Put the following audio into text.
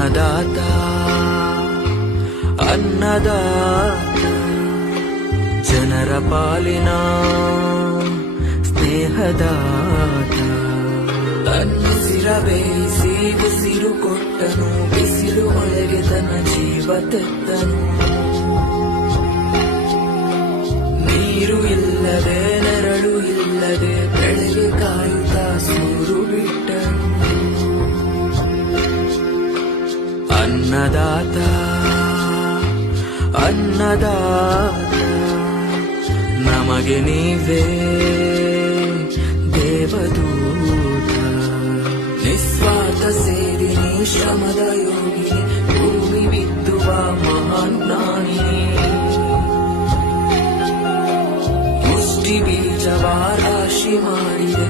ಅನ್ನದಾತ ಅನ್ನದಾತ ಜನರ ಪಾಲಿನ ಸ್ನೇಹದಾತ ತನ್ನುಸಿರ ಬೇಯಿಸಿ ಉಸಿರು ಕೊಟ್ಟನು ಬಿಸಿಲು ಒಳಗೆ ತನ್ನ ಜೀವ ತೆತ್ತನು ನೀರು ಇಲ್ಲದೆ ನೆರಳು ಇಲ್ಲದೆ ಬೆಳೆಗೆ ಕಾಯುತ್ತಾ ಸೂರು ಬಿಟ್ಟನು ಅನ್ನದಾತ ಅನ್ನದಾತ ನಮಗೆ ನೀವೇ ದೇವದೂತ ನಿಸ್ವಾರ್ಥ ಸೇರಿನಿ ಶ್ರಮದ ಯೋಗಿನಿ ಭೂಮಿ ಬಿತ್ತುವ ಮಹಾನ್ ಜ್ಞಾನಿನಿ ಮುಷ್ಟಿ ಬೀಜವ ರಾಶಿ ಮಾಡಿದೆ